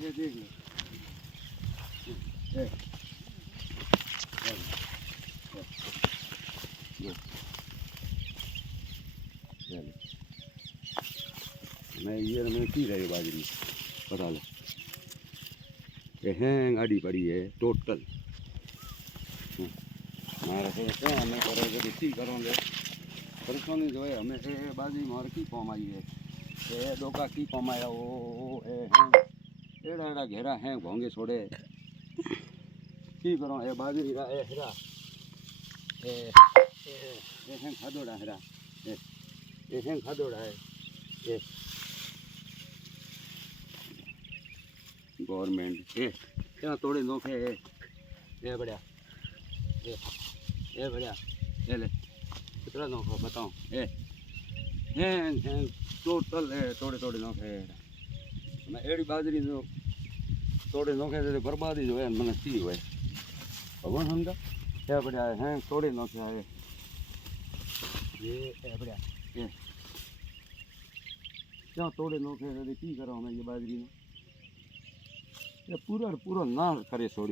ये देख लो ये मैं ये मैंने पी रही बाजरी पता लो ये हैंग आड़ी पड़ी है टोटल मारा से क्या हमें करो जब सी करोगे परसों नहीं जो है हमें ए बाजरी मार की कौम आई है ये डोका की कौम आया वो ए हैंग एड़ा एड़ा घेरा हैंग भोंगे छोड़े की करो ए बाजरी रा ए हेरा ए हैंग खादोड़ा हेरा ए हैंग खादोड़ा है ये गवर्नमेंट क्या तोड़े नोखे ये बढ़िया ये बढ़िया ये ले कितना नोखो बताओ ये हैंग हैंग टोटल है तोड़े तोड़े नोखे मैं एड़ी बाजरी जो तोड़े नोखे से बर्बादी जो है मैंने सी हुए भगवान समझा क्या बढ़िया है तोड़े नोखे आए ये बढ़िया ये क्या तोड़े नोखे की करो हमें ये बाजरी में ये पूरा पूरा ना करे छोड़ी